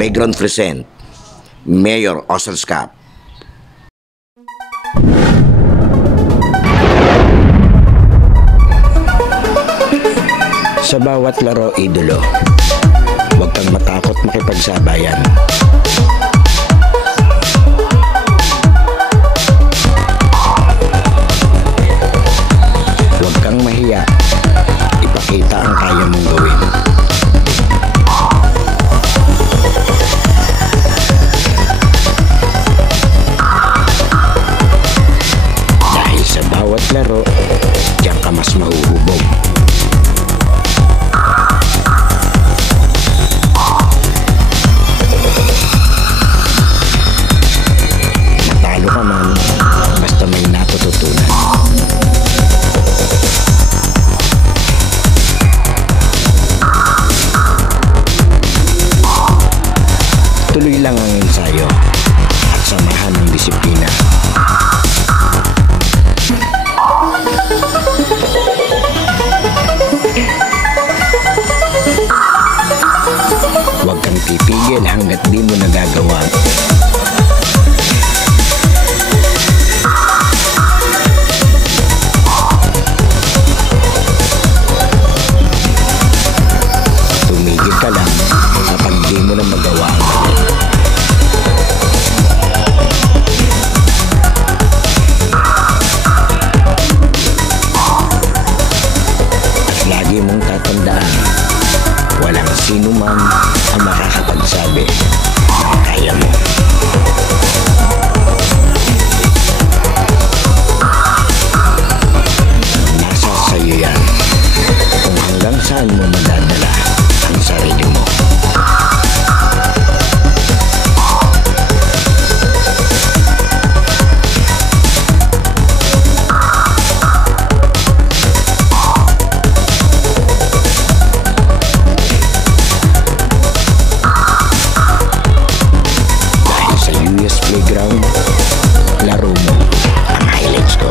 Playground present Mayor Osels Cup. Sa bawat laro, idolo, huwag kang matakot makipagsabayan. Huwag kang mahiya, ipakita ang kaya mong gawin. Dahil sa bawat laro, diyan ka mas mahuhubog. Matalo ka man, basta may natututunan. Tuloy lang ang ensayo at samahan ng disiplina. Huwag kang titigil hanggat di mo nagagawa. Tumigil ka lang kapag di mo na magawa ang mali. At lagi mong tatandaan, walang sino man ang makakapagsabi na kaya mo. Nasa sayo yan kung hanggang saan mo madadala ang sarili mo. Playground, laro mo ang highlights ko.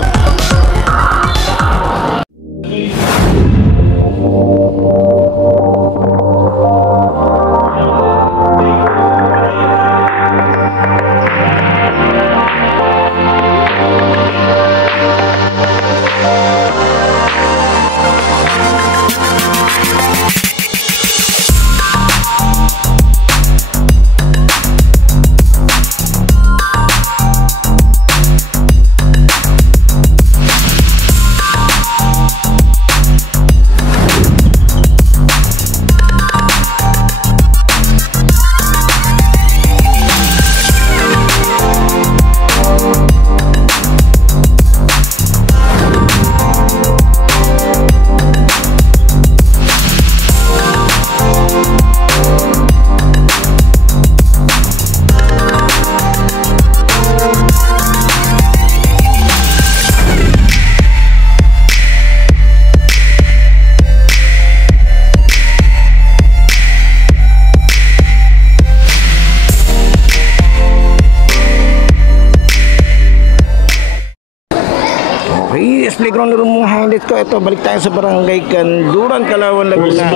Playground laro mong highlight ko. Ito, balik tayo sa barangay Kanduran, Calauan, Laguna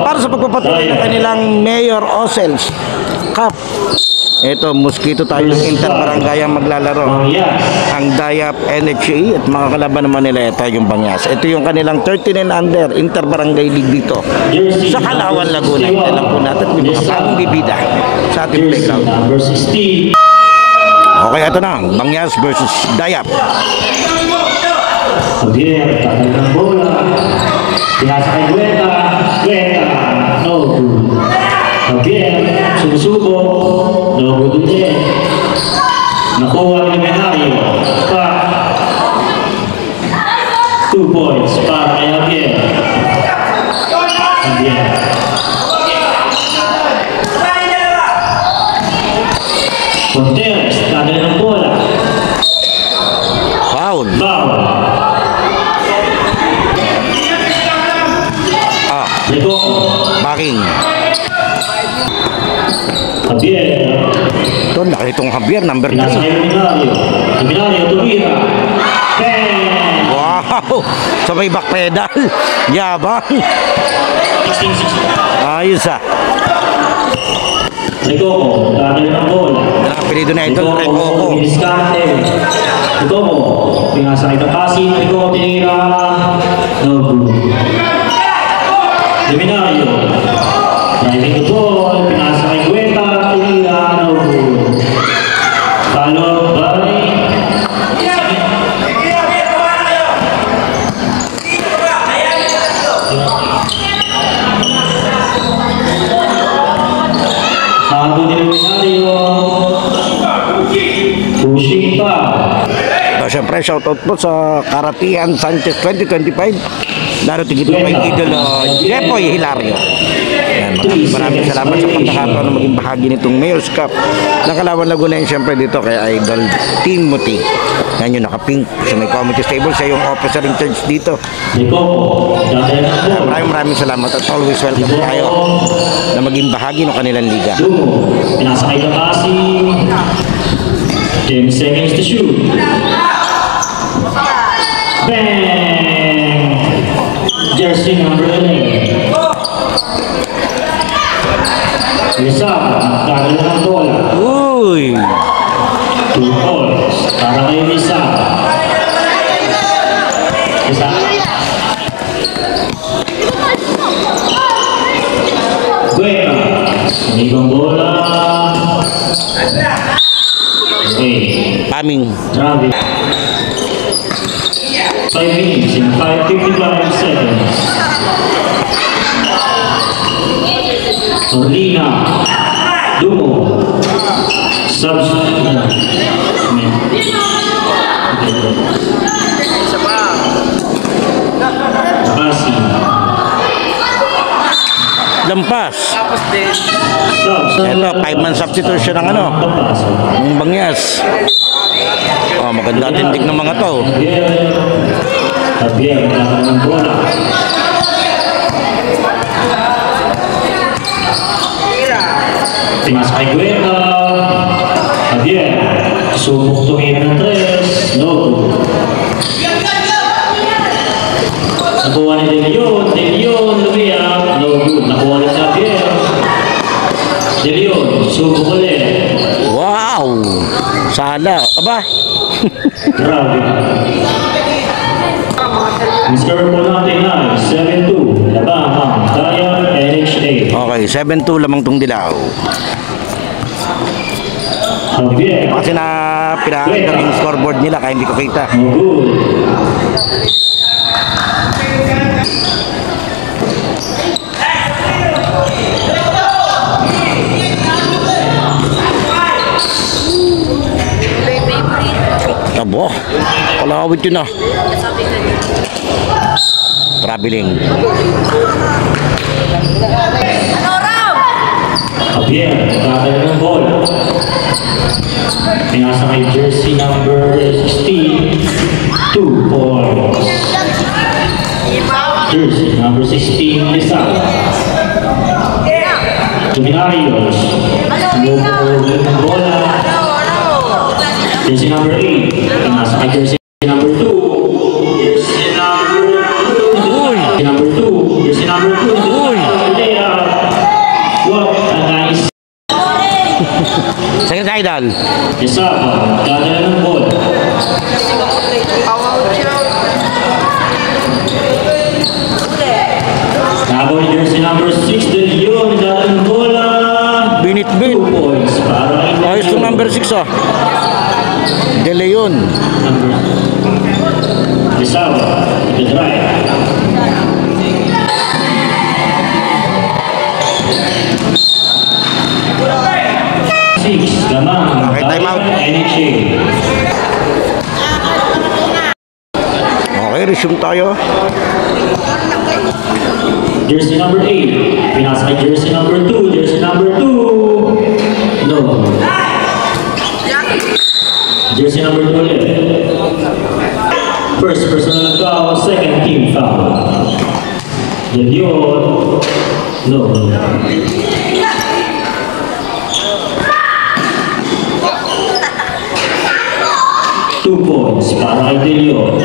para sa pagpapatuloy ng kanilang Mayor Osels Cup. Ito, mosquito tayo ng interbarangay ang maglalaro. Ang Dayap NHA at mga kalaban naman nila ito yung Bangyas. Ito yung kanilang 13 and under interbarangay league dito sa Calauan, Laguna. Alam po natin may mga bagong bibida sa ating playground. Okay, ito na, Bangyas versus Dayap. Javier, tagal ng bola. Pinasa kay Gueta. Gueta, no good. Javier, sumusuko. No good din. Nakuha ni Menario. Pa. 2 points para kay Javier. Javier. Conteres, tagal ng bola. Foul. Foul. Baking. Javier. Ito, laki itong Javier, number 3. Seminario, tumira. Wow! Sabay back pedal. Yabang. Ayos ah. Ricoco, dadali ng bola. Ang apelido na ito, Recoco. Iniskarte. Ricoco, pinasakay ng pasin. Ricoco, tinira. No good. Seminario. Driving the ball, pinasakay Gueta. Tinira. No good. Followed by Bago din pushing pa. So, syempre, shoutout po sa Karatihan Sanchez 2025. Darating ito kay Idol Jepoy Hilario. Yan, maraming salamat sa pagkakataon na maging bahagi nitong Mayor's Cup. Nakalawan Laguna yun syempre dito kay Idol Timothy. Yan yung naka-pink sa may committee table. Siya yung officer in charge dito. Maraming salamat at always welcome tayo na maging bahagi ng kanilang liga. Pinasakay ng passing. 10 seconds to shoot. Bang! Jersey number 11. Isa, nagkakaroon ng bola. Uy! 2 points para kay Isa. Isa. Gueta. Ibang bola. Okay. Paming. Grabe. 5 minutes in 5:55 seconds. Orlina. Dumo. Basi. Lampas. Subs. Ito, 5-man substitution ng ano, ng Bangyas. Oh, maganda tindig ng mga to. Javier, nagkakaroon ng bola. Timas kay Gueta. Javier, subok tumira ng 3. No. Nakuha ni De Leon, lumiyak. No good. Nakuha ni Javier. De Leon, subok ulit. Wow! Sana. Aba! Grabe. Ang score po natin ay 7-2. Labang ang Dayan NHA. Okay, 7-2 lamang tong dilaw. Javier. Kasi na pinakita yung scoreboard nila kaya hindi ko kita. No good. Abo, kalawit yun ah. Traveling. Javier, nagkakaroon ng bola. Pinasa kay jersey number 16. 2 points. Jersey number 16, Lizal. Luminarios. Nagkakaroon ng bola. Jersey number 8. Pinasa kay jersey number 2. Jersey number 2. Jersey number 2. Uy! What a nice. Second idol. Isa pa. Dadala ng bola. Nabol jersey number 6. De Leon. Dadala ng bola. Binit-bit. 2 points para kay Ayos yung number 6 ah. De Leon. Rizal, the drive. Six, lamang. Okay, time out. NHA. Okay, resume tayo. Jersey number 8. Pinasa kay jersey number 2. Jersey number 2. No. Jersey number 2 ulit. First personal foul, second team foul. De Leon. No. Two points para kay De Leon.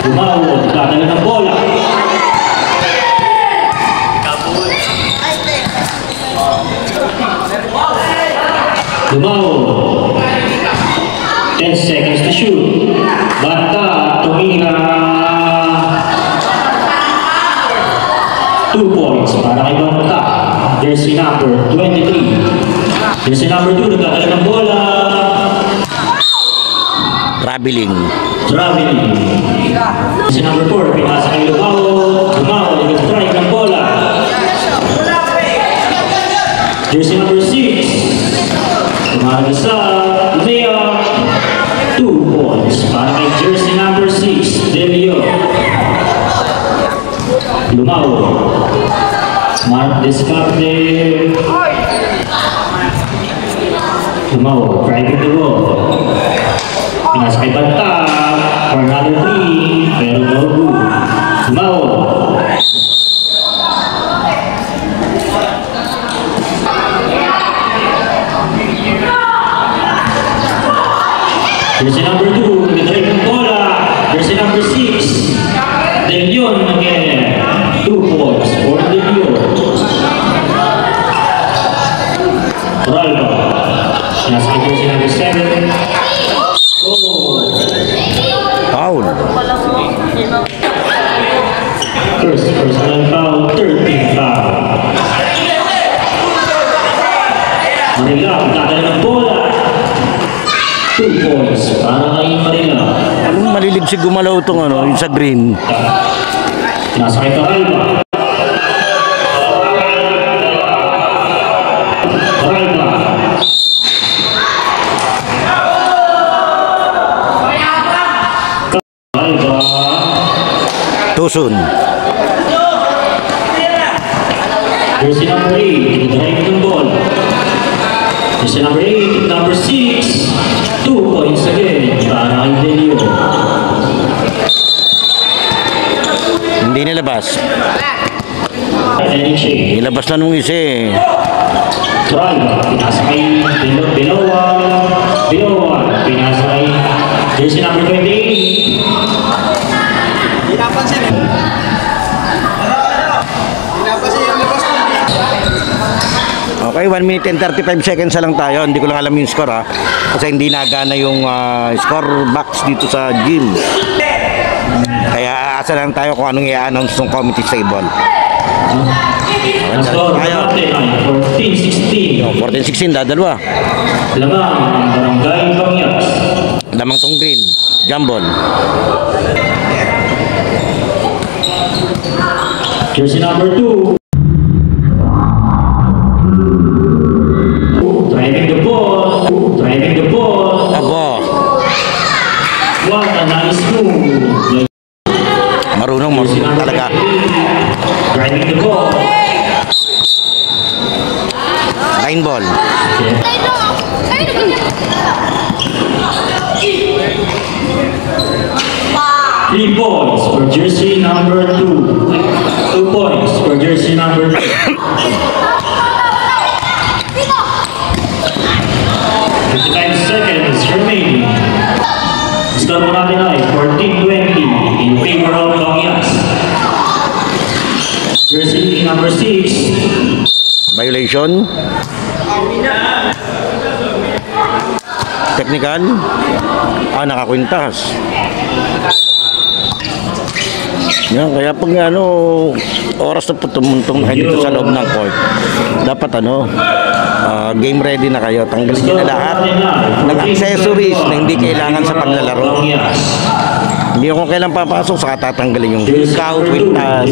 Bumawag, dadala ng bola. Lumao. 10 seconds to shoot. Banta, tumira. 2 points para kay Banta. Jersey number 23. Jersey number 2, nagkakala ng bola. Traveling. Jersey number 4, pinasa kay Lumao. Lumao, nag-strike ng bola. Jersey number 6. Tumagal sa Leo. 2 points para kay jersey number 6, Delio. Lumao. Mark Descarte. Lumao, driving the ball. Pinasa kay Banta. For another 3, pero no good. Lumao. Jersey number 2, nag-drive ng bola. Jersey number 6, De Leon again. 2 points for De Leon. Ralba. Nasa jersey number 7. Oh. Foul. First personal foul, 13th foul. Manila, nagkakala ng bola. 2 points para kay Manila. Malilig si gumalaw itong ano, yung sa green. Nasa kay Caralba. Caralba. Caralba. Tusun. Jersey number 8, drive ng ball. Jersey number 8, number 6. 2 points again para kay Delio. Hindi nilabas. Enrique. Nilabas na nung isa eh. Caralba. Pinasa kay Bilowa. Pinasa kay jersey number 28. Pinapansin eh. Pinapansin yung labas ko. Okay, 1 minute and 35 seconds na lang tayo. Hindi ko lang alam yung score ha. Kasi hindi nagana yung score box dito sa gym. Kaya aasa lang tayo kung anong i-announce ng committee table. Ang score natin ay 14-16. 14-16, dadalwa. Lamang ang Barangay Bangyas. Lamang tong green. Jambol. Jersey number 2. Driving the ball. Abo. What a nice move. Marunong talaga. Driving the ball. Line ball. Three points for jersey number 2. 2 points for jersey number 2. 55 seconds remaining. Score mo natin ay 14-20 in favor of Bangyas. Jersey number 6. Violation. Technical. Nakakwintas. Yan, kaya pag oras na po tumuntong na kayo dito sa loob ng court, dapat game ready na kayo. Tanggalin nyo na lahat ng accessories na hindi kailangan sa paglalaro. Hindi ako kailan papasok, saka tatanggalin yung ikaw, kwintas.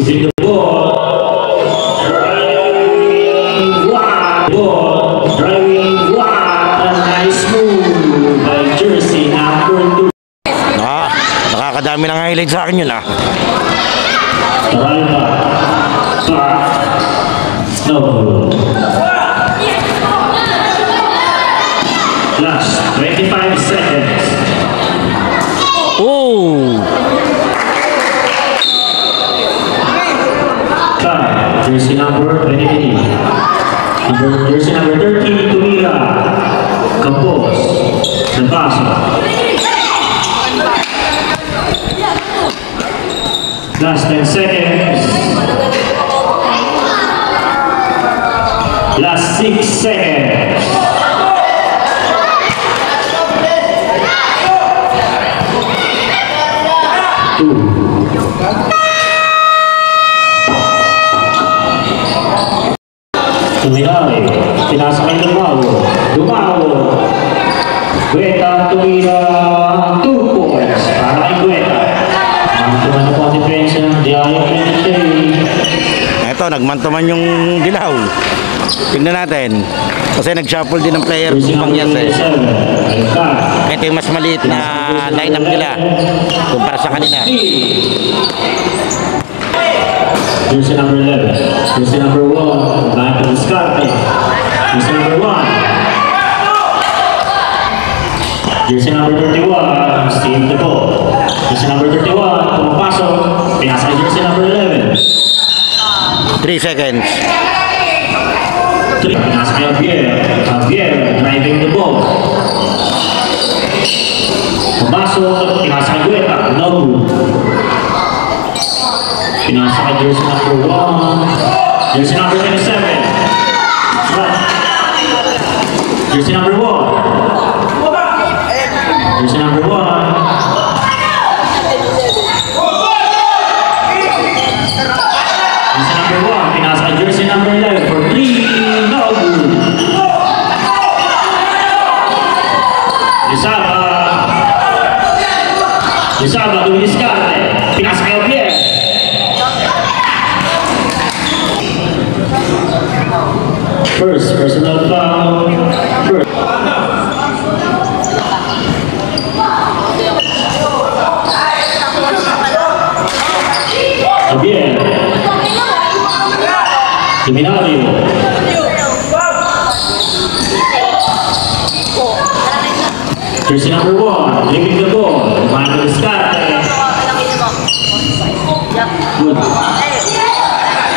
Nakakadami ng highlight sa akin yun Caralba. No. Last 25 seconds. Oh! Jersey number 23. Jersey number 13, Tumira. Campos. Nabaso. Last 10 seconds. Last 6 seconds. Tuminari, pinasakay ng Dumawo. Gueta, tumira, 2 points para kay Gueta. Mantuman na po ang depensa ng Diayo Pinitay. Ito, nagmantuman yung Dilaw. Tingnan natin. Kasi nag-shuffle din ng player kung Bangyas eh. Ito yung mas maliit na lineup nila kumpara sa kanina. Jersey number 11. Jersey number 1. Michael Escarte. Jersey number 1. Jersey number 31. Steve DePo. Jersey number 31. Pumapasok. Pinasa jersey number 11. 3 seconds. Pinasa kay Javier. Javier driving the ball. Pumasok. Pinasa kay Gueta. No. Pinasa kay jersey number 1. Jersey number 27. Jersey number 1. Jersey number 1. Jersey number 1. Pinasa kay jersey number 11 for 3. No good. Lisaba dumidiskarte. Pinasa kay Javier. First, personal foul. First. Javier. Seminario. Jersey number 1, dribbling the ball. Michael Escarte. Good.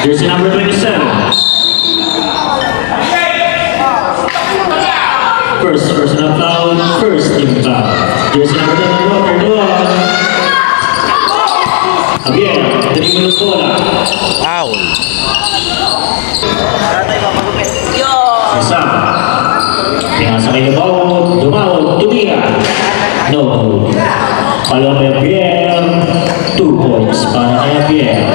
Jersey number 27. First personal foul, first team foul. Jersey number 31. Javier, dribble the bola. Foul. Isang. Pinasa kay Dumawo, tumira. No. Palong kay Javier. 2 points para kay Javier.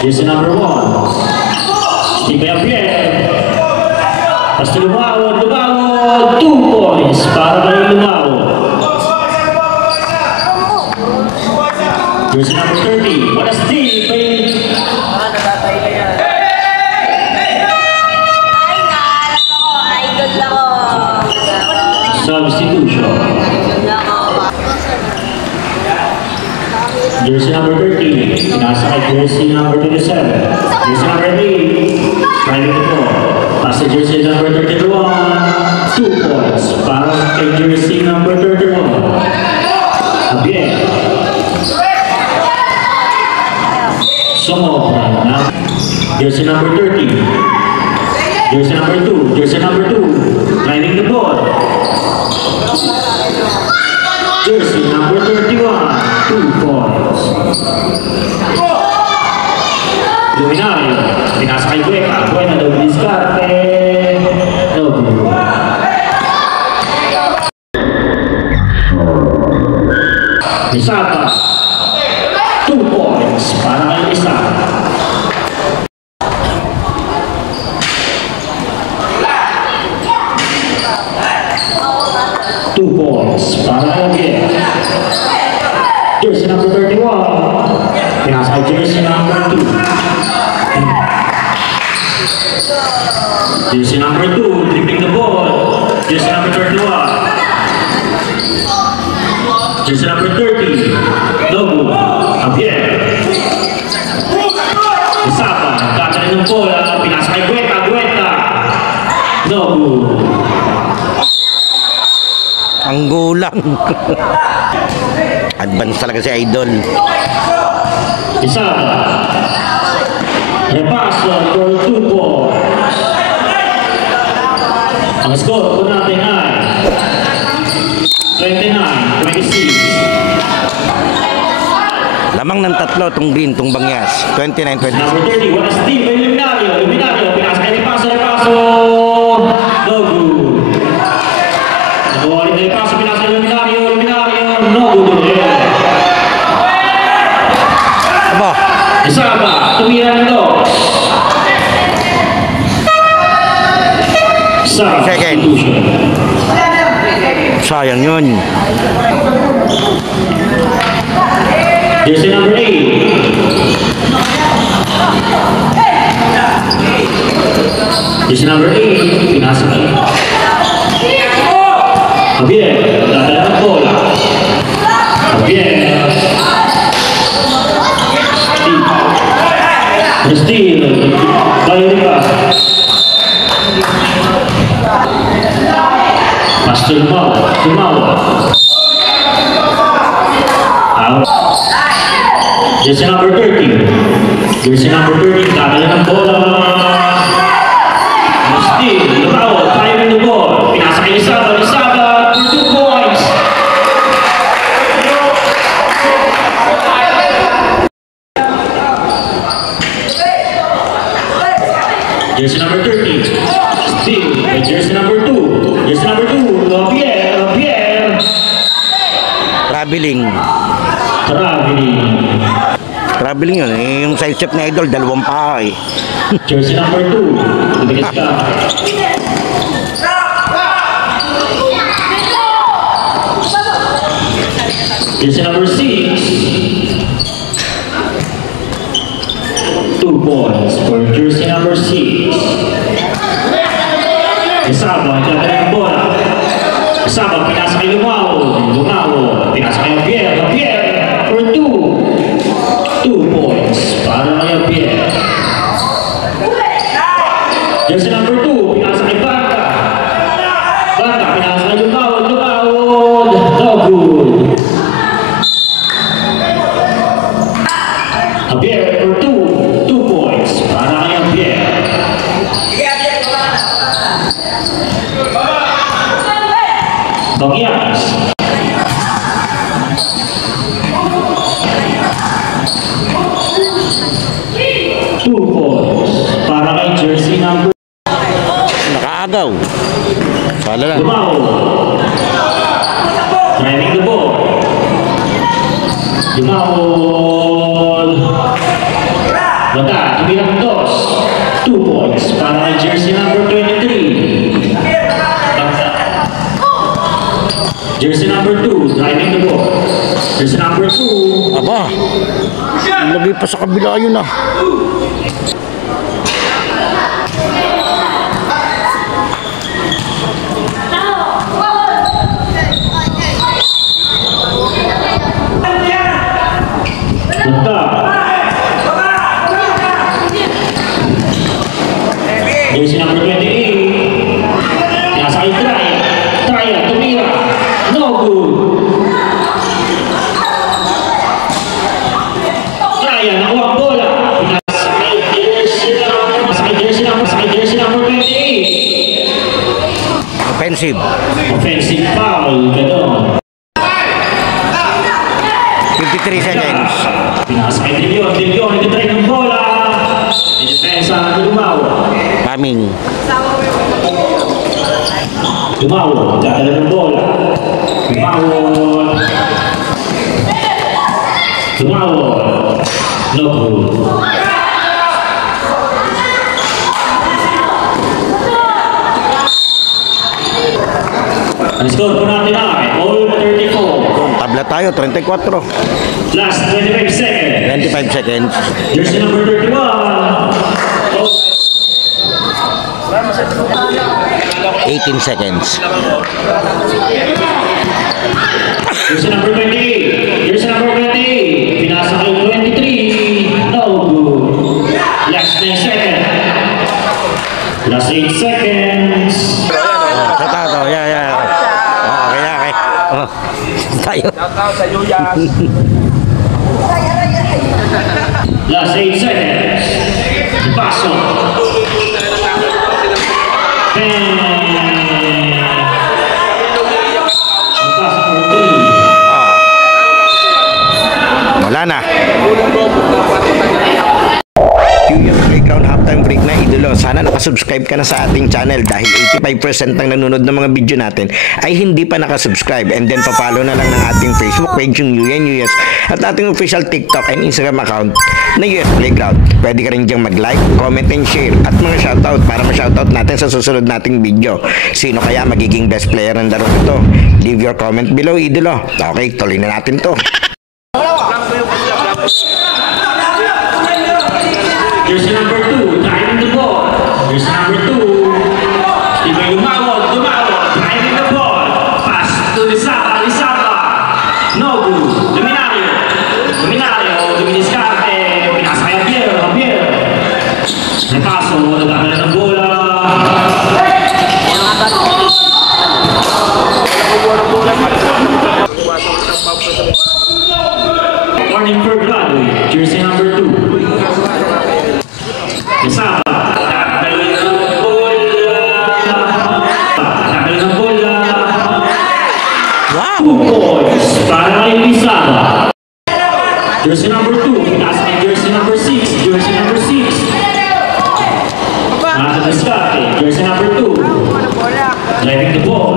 Jersey number 1. Steve Javier. Basta Dumawo, 2 points para kay Dumawo. Jersey number 30. What a steal, baby. Substitution. Jersey number 13. Pinasa kay jersey number 27. Jersey number 8. Driving the ball. Pass to jersey number 31. 2 points para kay jersey number 31. Javier. Sumobra na. Jersey number 30. Jersey number 2. Jersey number 2. Driving the ball. Jersey number 31. 2 points. Luminario. Pinasa kay Gueta. Gueta daw diskarte. No good. Misata. 2 points para kay Misata. Jersey number 31. Pinasa kay jersey number 2. Jersey number 2, dribbling the ball. Jersey number 31. Jersey number 30. Logo. Javier. Isapa. Nagkakaroon ng bola. Pinasa kay Gueta. Logo. Ang gulang. Advance talaga si Idol. Isapa. Repaso for 2 points. Ang score po natin ay 29-26. Lamang ng tatlo tong green, tong Bangyas. 29-26. Number 30, what a steal by Luminario. Pinasa kay Repaso. paso. No good. Nakuha rin na yung paso. Pinasa yung Luminario. No good ulit. Aba, Isaba. Tumira ng dos. Isaba. Second. Substitution. sayang yun. Jersey number 8. Jersey number 8. Pinasa ka. Javier. Dadala ng bola. Javier. Steal. Bayorica. Pastor Tumawa. Out. Jersey number 13. Jersey number 13. Dadala ng bola. Steal. Tumawa. Firing the ball. Pinasa kay Isaba for 2 points. Jersey number 13. Steal. Jersey number 2. Jersey number 2. Javier. Traveling. Traveling yun. Eh, yung side step na idol, 2 pa eh. Jersey number 2. Tumigas ka. Jersey number 6. 2 points for jersey number 6. Isaba, nagdadala ng bola. Isaba, pinasa kay Lumawo. Pinasa kay Javier for 2. 2 points para kay Javier. Jersey number 2, pinasa kay Banda. Pinasa kay Lumawo. No good. Javier for 2 points para kay Javier. Bagyas. Two points para kay jersey number. Nakaagaw. Sala lang. Lumawo. Driving the ball. Lumawo. Bata, tumirang dos. 2 points para kay jersey number 23. Bata. Jersey number 2, driving the ball. Jersey number 2. Aba, lagay pa sa kabila yun ah. Bata. Jersey number 28. Pinasa kay Traya, tumira. No good. Traya, nakuha ang bola. Pinasa kay jersey number 28. Offensive. Offensive foul, gano'n. 53 seconds. Pinasa kay De Leon, nagtatry ng bola. Pinepensa ng Lumawo. Coming. Lumawo, dadala ng bola. Lumawo. No good. Ang score po natin ay all 34. Tabla tayo, 34. Last 25 seconds. 25 seconds. Jersey number 31. 18 seconds. Jersey number 28. Jersey number 28. Pinasa kay 23. No good. Last 9 seconds. Last 8 seconds. Sa tato, yeah. Okay. Tayo. Shoutout sa Yuyas. Last 8 seconds. Paso. Wala na. Yung playground halftime break na idolo. Sana nakasunod subscribe ka na sa ating channel dahil 85% ng nanonood ng mga video natin ay hindi pa nakasubscribe. And then papalo na lang ng ating Facebook page yung UNUS at ating official TikTok and Instagram account na US Playground. Pwede ka rin diyang mag-like, comment and share at mga shoutout para ma-shoutout natin sa susunod nating video. Sino kaya magiging best player ng laro ito? Leave your comment below, idolo. Okay, tuloy na natin to. Jersey number 2, driving the ball. Jersey number 2, Steven Lumawod, driving the ball. Pass to Lizaba. No good. Luminario, Duminiscarte, pinasa kay Javier. Repaso, nagkakala ng bola. Warning for Broadway, jersey number 2. Lizaba, takal ng bola. Wow! 2 points para kay Lizaba. Jersey number 2, pinasa kay jersey number 6. Nasa Descarte, jersey number 2. Driving the ball.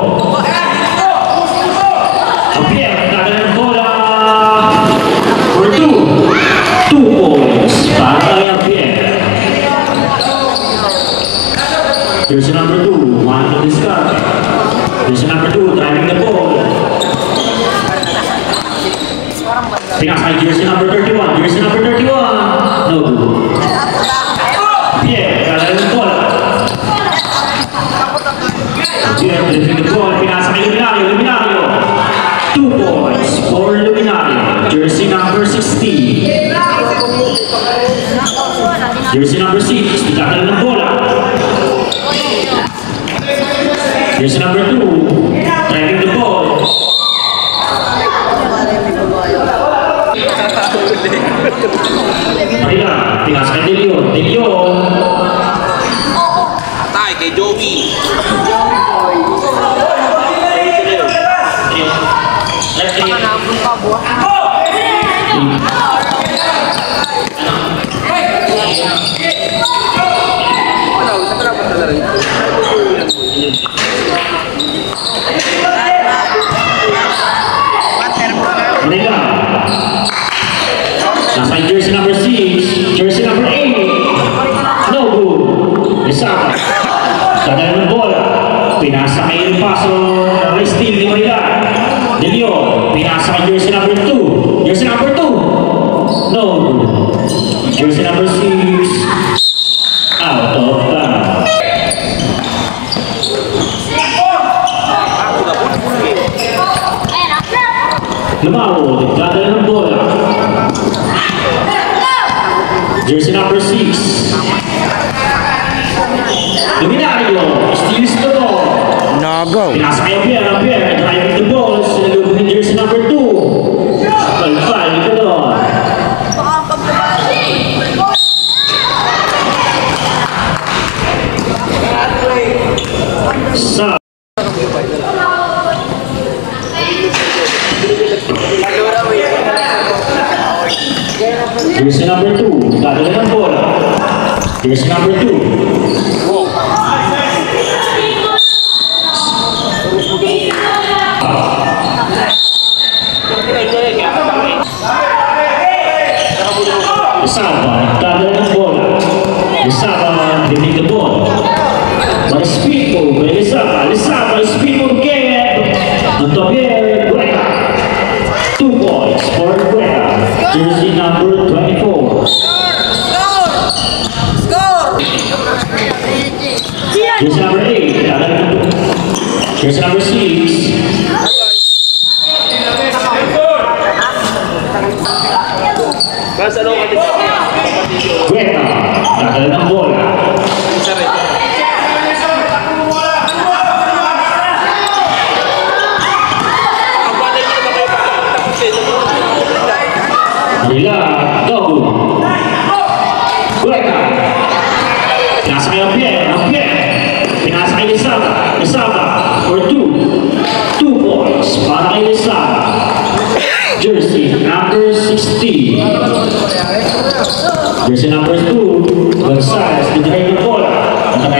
Javier, takal ng bola. For 2 points para kay Javier. Jersey number 2, Nasa Descarte. Jersey number 2, driving the ball. Pinasa kay jersey number 31. No good. Javier, takal ng bola. Javier, driving the ball. Pinasa kay Luminario. 2 points for Luminario. Jersey number 16. Jersey number 6, takal ng bola. Jersey number 2, driving the ball. Marila, pinasa kay De Leon. Atay kay Joey. Marila, nasa jersey number 6, jersey number 8. No good. Lizaba, takal ng bola. Pinasa kay Paso, steal ni Marila. De Leon, pinasa kay jersey number 2. No good. Jersey number 6. Out of time. Lumawod, takal ng bola. Jersey number 6. Luminario, steals the ball. No go. Pinasa kay Javier, driving the ball. Sinalubog ni jersey number 2. Palpal, ito doon. Sa jersey number 2, takal ng bola. Jersey number 2. Lizaba, takal ng bola. Lizaba, driving the ball. But speed move by Lizaba, speed move again. Javier, Guerra. 2 points for Guerra. Jersey number 24. Jersey number 8, jersey number 6. Guerra, takal ng bola. Marila, Dogu. Guerra. Pinasa kay Javier. Pinasa kay Lizaba. For 2 points para kay Lizaba. Jersey number 16. Jersey number 2, Gonzalez, dinray ng bola. At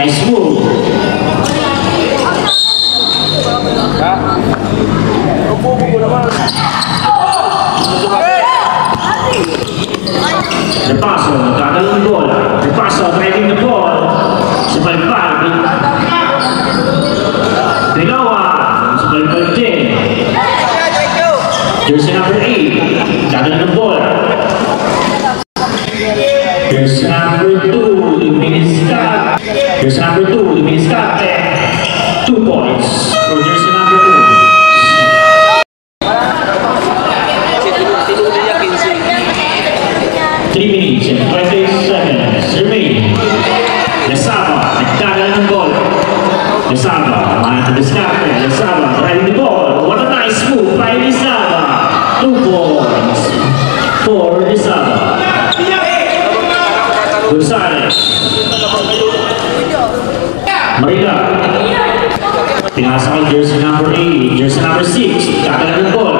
pinasa kay jersey number 8, jersey number 6, kakala ng bola.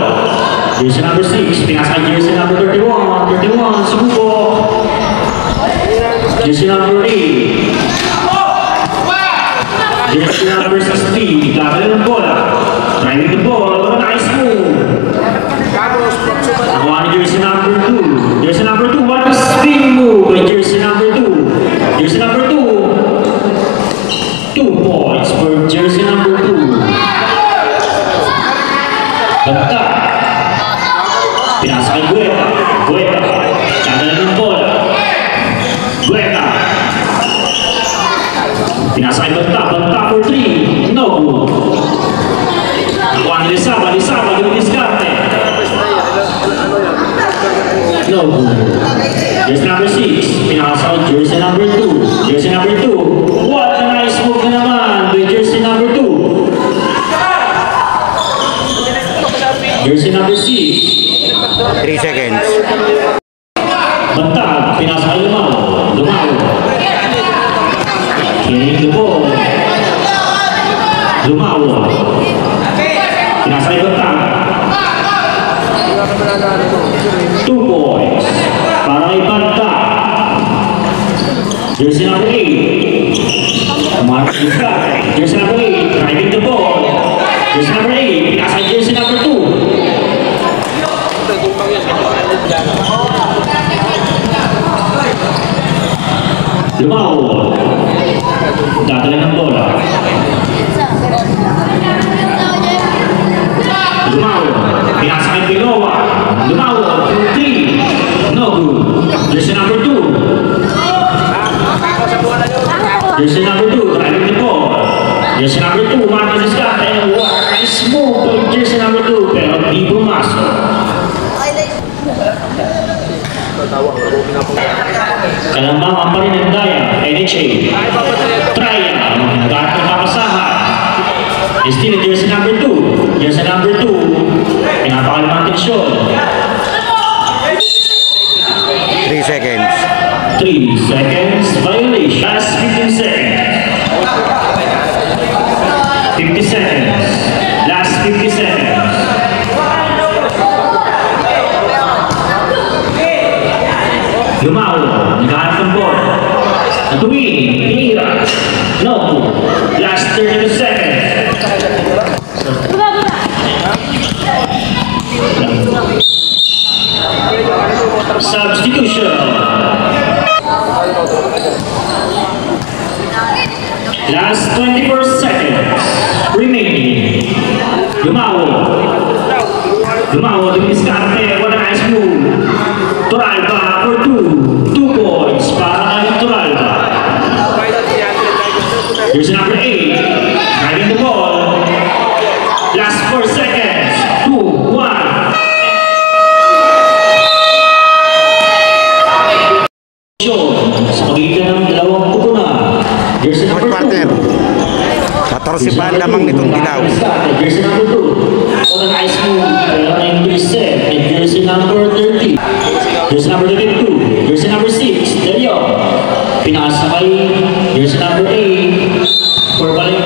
Jersey number 6, pinasa kay jersey number 31, sububok. Jersey number 8. Jersey number 16, kakala ng bola. Driving the ball, what a nice move. Nakuha ni jersey number 2. Jersey number 2, what a spin move by jersey number 2. Jersey number 2. 2 points for jersey number 2. Banta. Pinasa kay Gueta. Gueta. Kagala ng bola. Gueta. Pinasa kay Banta. Banta for 3. No good. Nakuha ni Lizaba. Lizaba. Dumidiskarte. No good. Jersey number 6. Pinasa kay jersey number 2. Jersey number 2. What a nice move na naman by jersey number 2. Jersey number 6. 3 seconds. Bantag, pinasa kay Lumao. Lumao. Carrying the ball. Lumao. Pinasa kay Bantag. 2 points. Para kay Bantag. Jersey number 8. Mark Iscar. Jersey number 8. Driving the ball. Jersey number 8. Pinasa kay jersey number 2. Lumao. Dadala ng bola. Lumao. Pinasa kay Pinoa. Lumao. 2-3. No good. Jersey number 2. Jersey number 2. Driving the ball. Jersey number 2. Marcos Escate. Nice move by jersey number 2. Pero di pumasok. Kalambangan pa rin ang daya, NHA. Traya, nagkaat ng kapasahan. Still jersey number 2. Jersey number 2. Pinapakalimang tensyon. 3 seconds. 3 seconds violation. Last 15 seconds. 50 seconds. Last 50 seconds. Lumao, nagkahanap ng ball. Natuwing, tinira. No. Last 32 seconds. Substitution. Last 24 seconds remaining. Lumao. Lumao, dumiskarte. What a nice move. Turalba for 2. 2 points para kay Turalba. Here's number 8. Driving the ball. Last 4 seconds. 2, 1. Sa pagitan ng dalawang pupuna. Here's number 2. 14 pa lamang nitong dilaw. Jersey number 2. What a nice move. Pero na-intercept. And jersey number 30. Jersey number 22. Jersey number 6. Delio. Pinasa kay jersey number 8. For balik.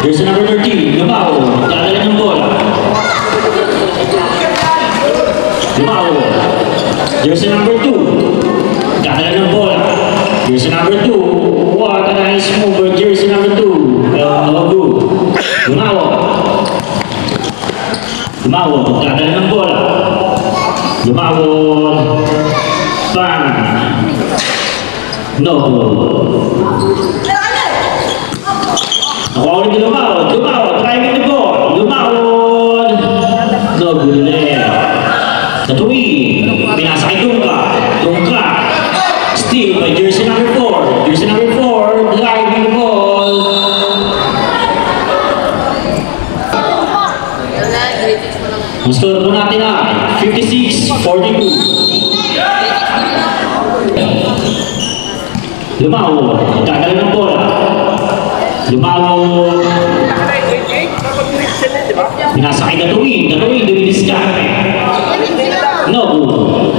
Jersey number 13. Lumao. Dadala ng bola. Lumao. Jersey number 2. Dadala ng bola. Jersey number 2. What a nice move for jersey number 2. Pero no good. Lumao. Lumao. Dadala ng bola. Lumao. Bang. No good. Nakuha ulit ni Lumao. Lumao. Driving the ball. Lumao. No good ulit. Natuwing. Pinasa kay Dungka. Dungka. Steal by jersey number 4. Jersey number 4, driving the ball. Ang score po natin ay 56-42. Lumao, dadala ng bola. Lumao. Pinasa kay Natuwing. Natuwing, dumidiskarte. No good.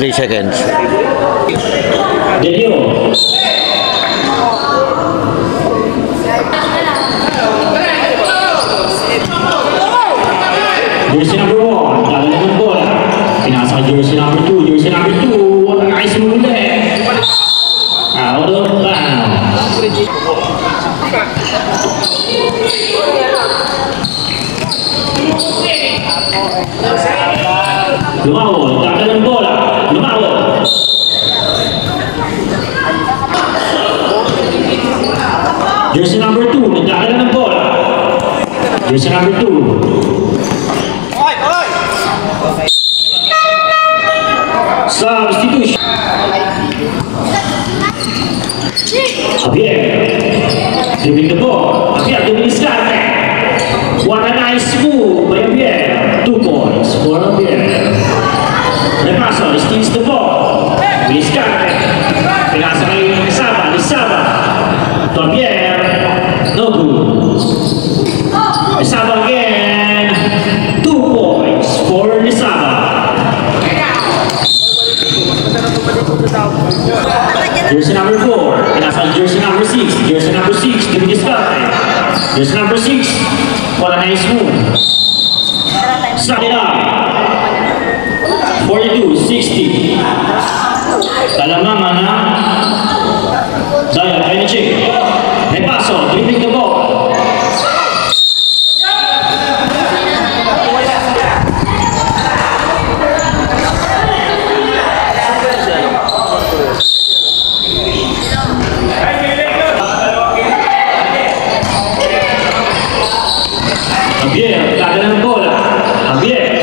3 seconds. Jersey number 2, nagdakala ng bola. Jersey number 2. Substitution. Javier. Dribbling the ball. Javier dribbling Scarpe. What a nice move by Javier. 2 points for Javier. Repaso, steals the ball. With Scarpe. Pinasa kay Lisaba. Lisaba. To Javier. No good. Lisaba again. 2 points for Lisaba. Jersey number 4, pinasa jersey number 6, jersey number 6, give me Scarpe. Jersey number 6, what a nice move. Start it up. 42-60. Talamangan na. Daya, kaya check. Repaso, dribbling the ball. Javier, kagad ng bola. Javier.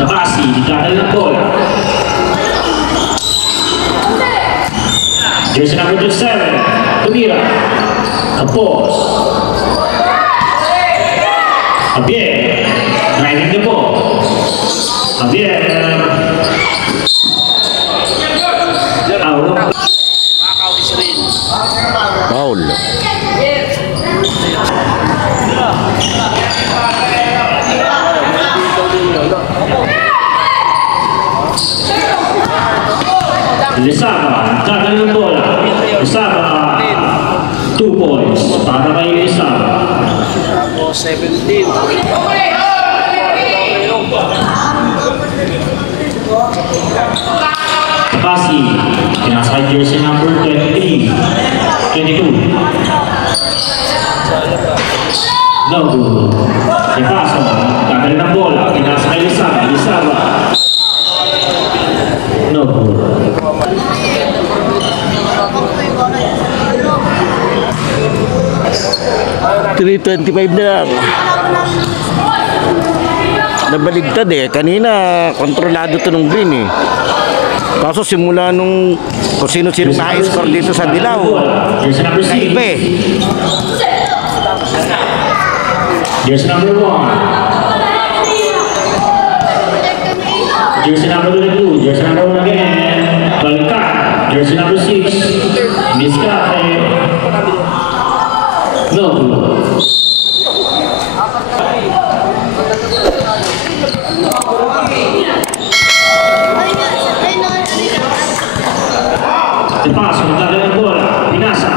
Nabasi, kagad ng bola. Jersey number 27, tumira. Tapos. Javier, driving the ball. Javier. Foul. Lisaba, kagad ng bola. Lisaba, 2 points para kay Lisaba. 17. Basi, pinasa kay jersey number 23, 22. No good. Repaso, kagad ng bola. Pinasa kay Lisaba. Lisaba. No good. 3:25 na lang. Nabaligtad kanina kontrolado to ng green Kaso simula nung kung sino-sino na-score dito sa Dilaw, Jersey number 6. kaiba Jersey number 1. Jersey number 2. Jersey number 1 again. Balikan. Jersey number 6. Miscate. No good. Repaso, magdala ng bola. Pinasa.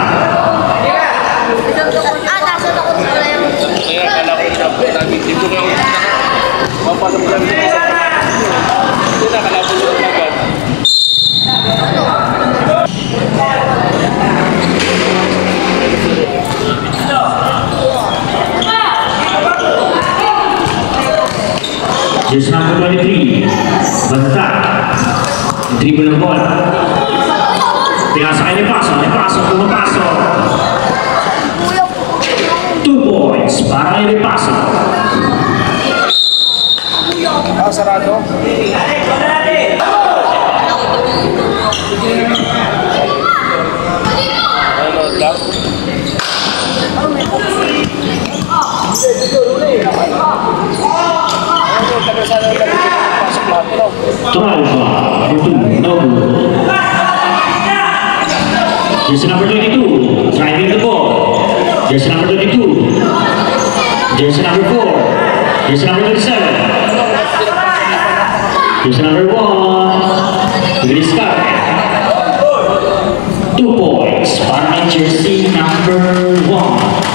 Jersey number 23. Banta. Dribble ng bola. Pinasa kay Repaso. Repaso, pumapasok. 2 points para kay Repaso. Sarado. Jersey number 22, driving the ball. Jersey number 22. Jersey number 4. Jersey number 37. Jersey number 1. Griscar. 2 points para may jersey number 1.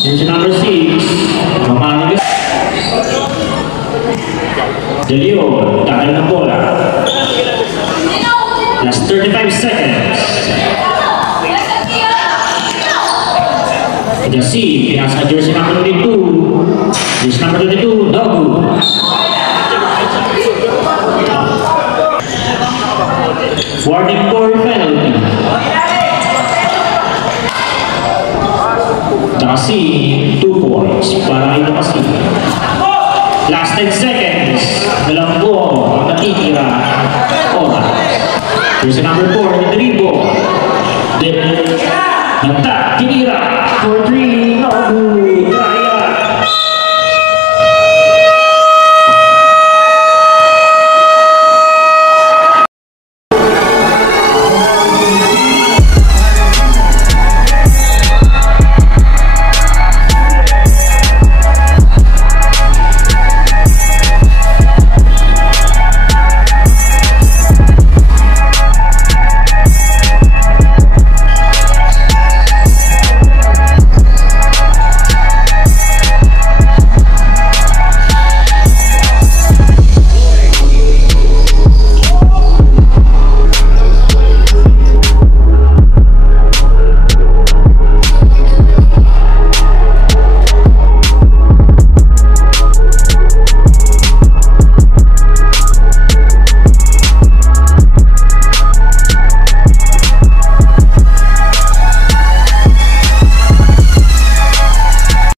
Jersey number 6, Romano De Leon, takal ng bola. Last 35 seconds. Warning for penalty. Nakasi, 2 points para kay Nakasi. Last 10 seconds. Dalawang ang natitira. Jersey number 4.